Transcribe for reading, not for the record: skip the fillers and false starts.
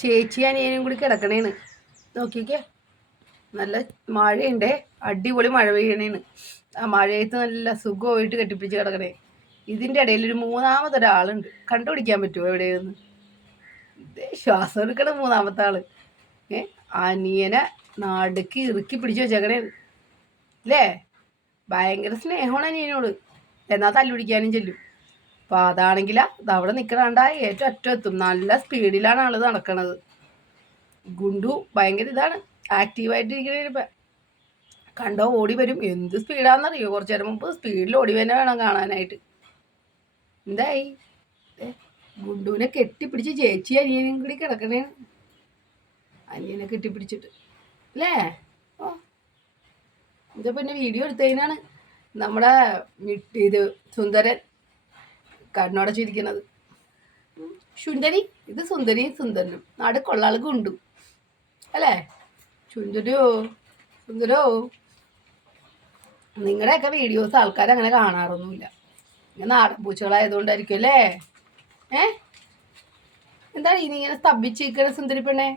ചേച്ചി അനിയനും കൂടി കിടക്കണേന്ന് നോക്കിക്കേ. നല്ല മഴയുണ്ടേ, അടിപൊളി മഴ പെയ്യണേന്ന്. ആ മഴയത്ത് നല്ല സുഖമായിട്ട് കെട്ടിപ്പിടിച്ച് കിടക്കണേ. ഇതിൻ്റെ ഇടയിൽ ഒരു മൂന്നാമതൊരാളുണ്ട്. കണ്ടുപിടിക്കാൻ പറ്റുമോ എവിടെയെന്ന്? ശ്വാസം എടുക്കണ മൂന്നാമത്തെ ആള്. അനിയനെ നടുക്ക് ഇറുക്കി പിടിച്ച് വെച്ചേക്കണേ അല്ലേ. ഭയങ്കര സ്നേഹമാണ് അനിയനോട്, എന്നാൽ തല്ലുപിടിക്കാനും ചെല്ലും. അപ്പം അതാണെങ്കിൽ അവിടെ നിൽക്കണണ്ട ഏറ്റവും അറ്റത്തും നല്ല സ്പീഡിലാണ് ആള് നടക്കണത്. ഗുണ്ടു ഭയങ്കര ഇതാണ്, ആക്റ്റീവായിട്ടിരിക്കണ. കണ്ടോ ഓടി വരും. എന്ത് സ്പീഡാണെന്നറിയോ? കുറച്ചു നേരം മുമ്പ് സ്പീഡിൽ ഓടി തന്നെ വേണം കാണാനായിട്ട്. എന്തായി? ഗുണ്ടുവിനെ കെട്ടിപ്പിടിച്ച് ചേച്ചി അനിയനും കൂടി കിടക്കണേ. അനിയനെ കെട്ടിപ്പിടിച്ചിട്ട് അല്ലേ. ഓ, ഇത് പിന്നെ വീഡിയോ എടുത്തതിനാണ് നമ്മുടെ ഇത് സുന്ദരൻ കണ്ണടച്ചിരിക്കുന്നത്. സുന്ദരി, ഇത് സുന്ദരി സുന്ദരനും നടുക്കുള്ള ആൾ ഗുണ്ടു അല്ലേ. സുന്ദരോ സുന്ദരോ. നിങ്ങളുടെയൊക്കെ വീഡിയോസ് ആൾക്കാർ അങ്ങനെ കാണാറൊന്നുമില്ല. നാടൻ പൂച്ചകളായതുകൊണ്ടായിരിക്കും അല്ലേ. എന്താണ് ഇനി ഇങ്ങനെ സ്തംഭിച്ചിരിക്കണ സുന്ദരി പെണ്ണെ?